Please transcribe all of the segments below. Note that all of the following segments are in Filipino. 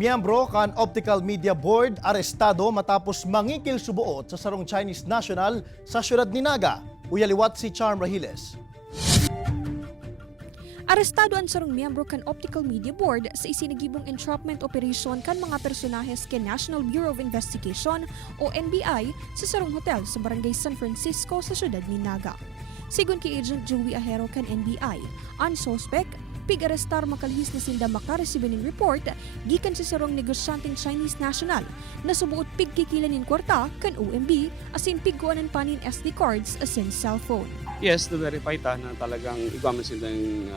miyembro kan Optical Media Board arestado matapos mangikil subuot sa sarong Chinese national sa syudad ni Naga. Uyaliwat si Charm Rahiles. Arestado ang sarong miyembro kan Optical Media Board sa isinagibong entrapment operation kan mga personahes kan National Bureau of Investigation o NBI sa sarong hotel sa Barangay San Francisco sa syudad ni Naga. Sigun kay Agent Joey Ahero kan NBI, ang suspect pig-arestar makalihis na sinda makaresibe ng report gikan sa sarong negosyanteng Chinese national na subuot pigkikilan in kwarta kan OMB asin pigkuanan panin SD cards asin cellphone. Yes, na-verify ta na talagang igaman sila ng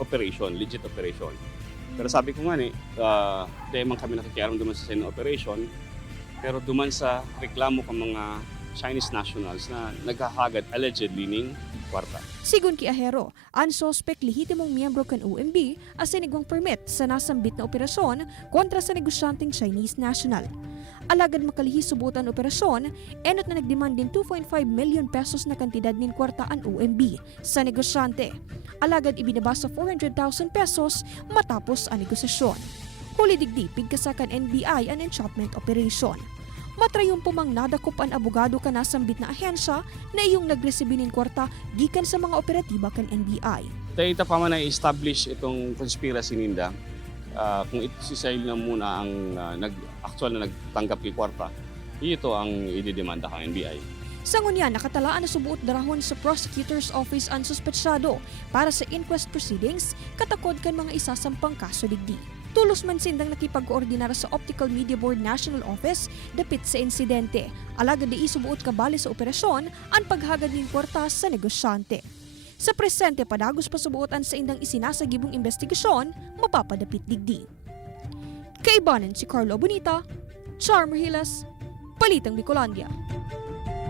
operation, legit operation. Pero sabi ko nga di man kami nakikialam duman sa operation, pero duman sa reklamo ng mga Chinese nationals na naghahagad allegedly ning kwarta. Sigun ki Ahero, ang suspect lehitimong miyembro kan OMB asin igwang permit sa nasambit na operasyon kontra sa negosyanteng Chinese national. Alagad makalihis subutan operasyon, enot na nagdemand din 2.5 million pesos na kantidad nin kwarta ang OMB sa negosyante. Alagad ibinaba sa 400,000 pesos matapos ang negosasyon. Huli digdi pigkasakan NBI ang entrapment operation. Matrayon pumang nadakop ang abogado ka nasambit na ahensya na iyong nagresibe nin kwarta gikan sa mga operatiba kan NBI. Ita pa man na-establish itong conspiracy ninda. Kung si Sail na muna ang actual na nagtanggap kay kwarta, ito ang ididemanda kang NBI. Sa ngunya, nakatalaan na subuot darahon sa Prosecutor's Office ang suspetsado para sa inquest proceedings katakod kan mga isasampang kaso digdi. Tulos man sindang nakipag-koordinar sa Optical Media Board National Office dapit sa insidente. Alagad di isubuot kabali sa operasyon ang paghagad ng kwarta sa negosyante. Sa presente, padagos pasubuotan sa indang isinasagibong investigasyon, mapapadapit digdi. Kaibanan si Carlo Bonita, Charm Rahiles, Balitang Bicolandia.